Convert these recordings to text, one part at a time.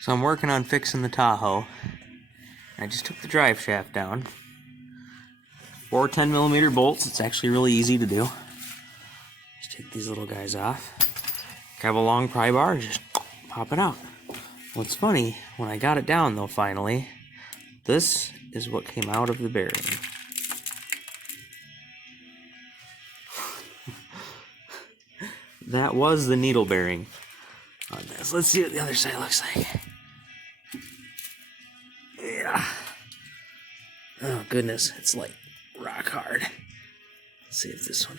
So I'm working on fixing the Tahoe. I just took the drive shaft down. 4 10mm bolts. It's actually really easy to do. Just take these little guys off. Grab a long pry bar and just pop it out. What's funny, when I got it down though finally, this is what came out of the bearing. That was the needle bearing on this. Let's see what the other side looks like. Yeah. Oh goodness, it's like rock hard. Let's see if this one.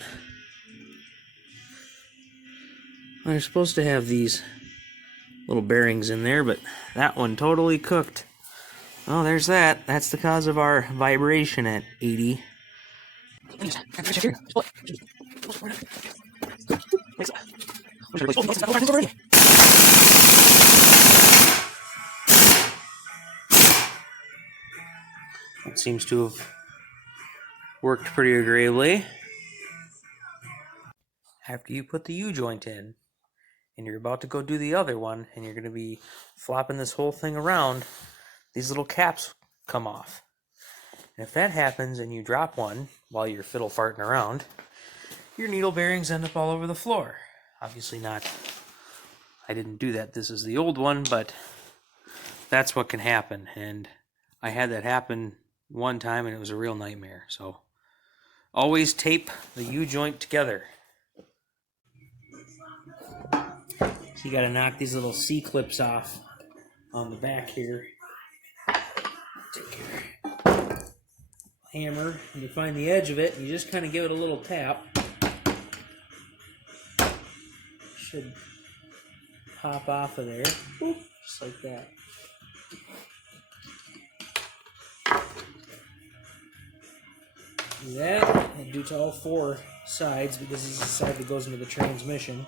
Well, they're supposed to have these little bearings in there, but that one totally cooked. Oh, there's that. That's the cause of our vibration at 80. It seems to have worked pretty agreeably. After you put the U-joint in, and you're about to go do the other one, and you're going to be flopping this whole thing around, these little caps come off. And if that happens and you drop one while you're fiddle farting around, your needle bearings end up all over the floor. Obviously not, I didn't do that, this is the old one, but that's what can happen. And I had that happen one time and it was a real nightmare. So always tape the U-joint together. So you got to knock these little C-clips off on the back here. Take your hammer and you find the edge of it and you just kind of give it a little tap. Should pop off of there. Boop, just like that. Do that and do to all 4 sides because this is the side that goes into the transmission.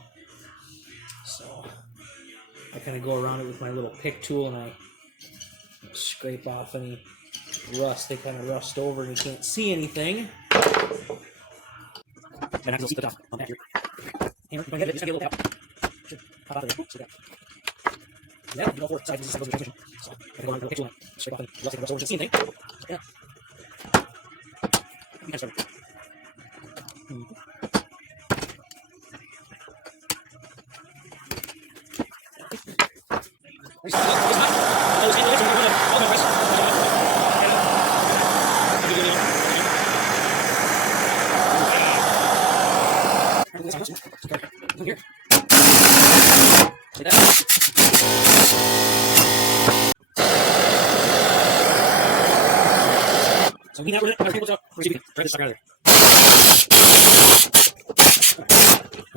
So I kind of go around it with my little pick tool and I scrape off any rust. They kind of rust over and you can't see anything. And I can see off on that here. Hammer, you get it, just get a little tap. Should pop out of there. So that you do all 4 sides of this goes to the transmission. So I can go around with the pick tool and scrape off any rust. They can rust over, just see anything. So, yeah. You can start. So we now we're going to try this sucker out of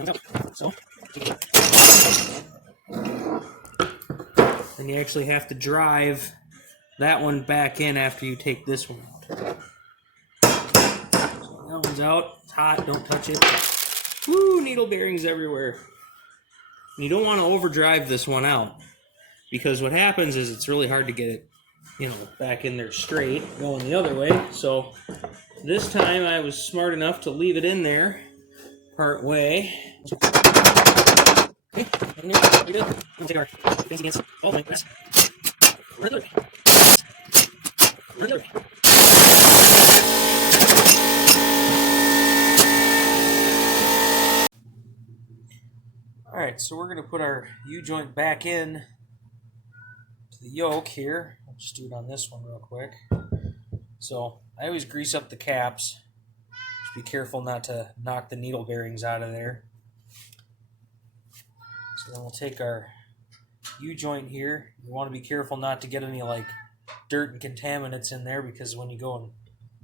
there. So then you actually have to drive that one back in after you take this one out. So that one's out. It's hot. Don't touch it. Woo! Needle bearings everywhere. And you don't want to overdrive this one out because what happens is it's really hard to get it, back in there straight, going the other way. So this time I was smart enough to leave it in there part way. Okay, in there, we're good. We'll take our things against all the way. Run the other way. Run the other way. Alright, so we're going to put our U-joint back in to the yoke here. I'll just do it on this one real quick. So I always grease up the caps. Just be careful not to knock the needle bearings out of there. So then we'll take our U-joint here. You want to be careful not to get any like dirt and contaminants in there because when you go and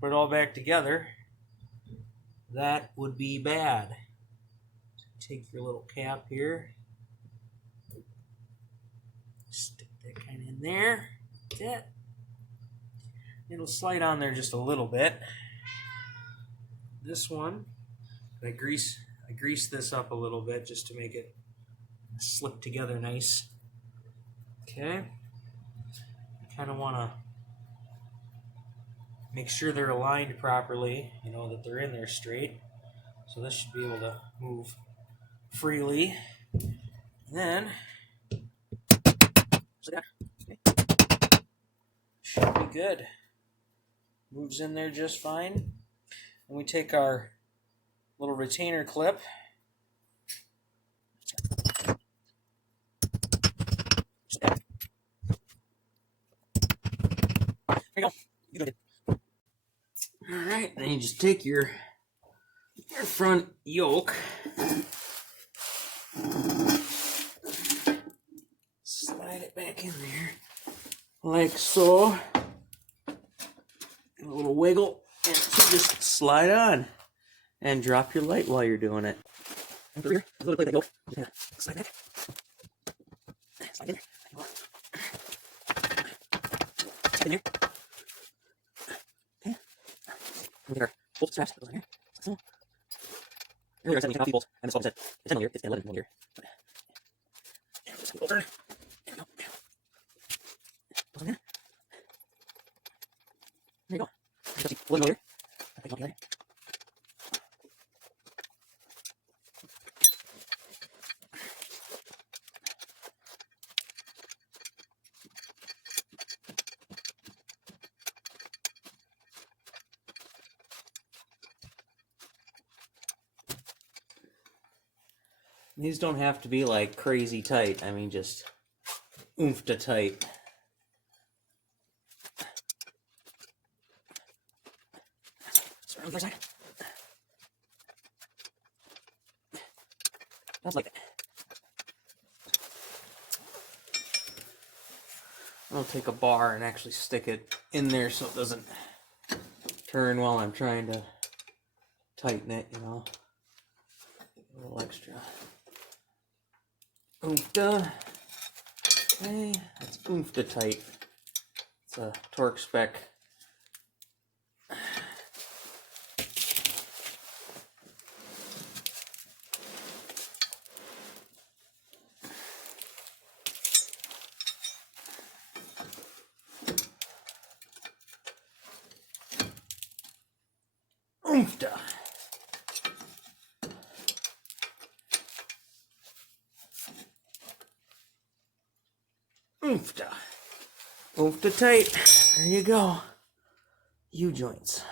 put it all back together, that would be bad. Take your little cap here. Stick that kind of in there. Like that. It'll slide on there just a little bit. This one, I grease this up a little bit just to make it slip together nice. Okay. Kind of want to make sure they're aligned properly, that they're in there straight. So this should be able to move freely. And then Should be good. Moves in there just fine. And we take our little retainer clip. There you go. You got it. Alright, then you just take your front yoke, slide it back in there like so, and a little wiggle, and so just slide on and drop your light while you're doing it. And through here, a little bit of yoke, slide back, slide in there, slide in here. Okay, we'll get our bolt straps, goes on here. Earlier I said we can off these bolts, and this one said it's 10 millimeter, it's 11 millimeter. And just bolt turn. There we go. Goes on there. There you go. 11 millimeter. I'll take it all together. These don't have to be like crazy tight. I mean, just oomph-to tight. Spray on the other side. That's like that. I'll take a bar and actually stick it in there so it doesn't turn while I'm trying to tighten it, you know. A little extra. Oomph-to. Okay, that's oomph-to tight. It's a torque spec. Oomph-to. Oomph-to. Oomph-to tight. There you go. U-joints.